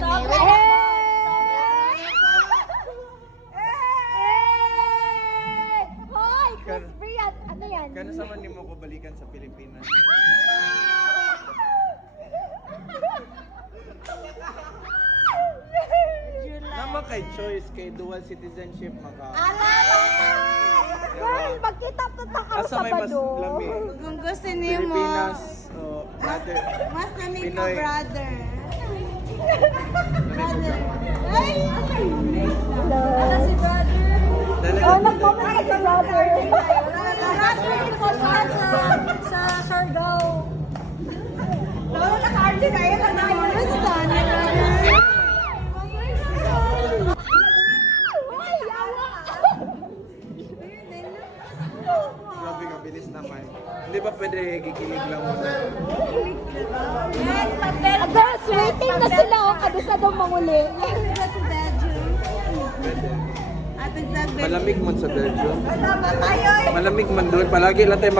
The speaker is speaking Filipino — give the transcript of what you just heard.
mo ni. Hoy, Chris Brian, ano yan? Kano sa man nimo ko balikan sa Pilipinas? Nama kay choice kay dual citizenship maka. Girl, magkita pa ta ka Asa sa may mas Sabado. lami? Kung gusto niyo mo, Pilipinas o brother. mas nami ka Pinoy. brother. Brother. Ay! Hello. Si brother. Oh, nagpapalit ka, brother. Brother ni po sa Siargao. Lalo naka-RG kayo lang na yun. Ano sa dami, brother? Grabe ka bilis naman. Hindi ba pwede gikilig lang muna? Yes, pabel. Girls, waiting na sila. Oh, kadisa daw manguli. Pwede. Ating sa Malamig man sa Belgium. Wala ba tayo? Malamig man doon. Palagi lang tayo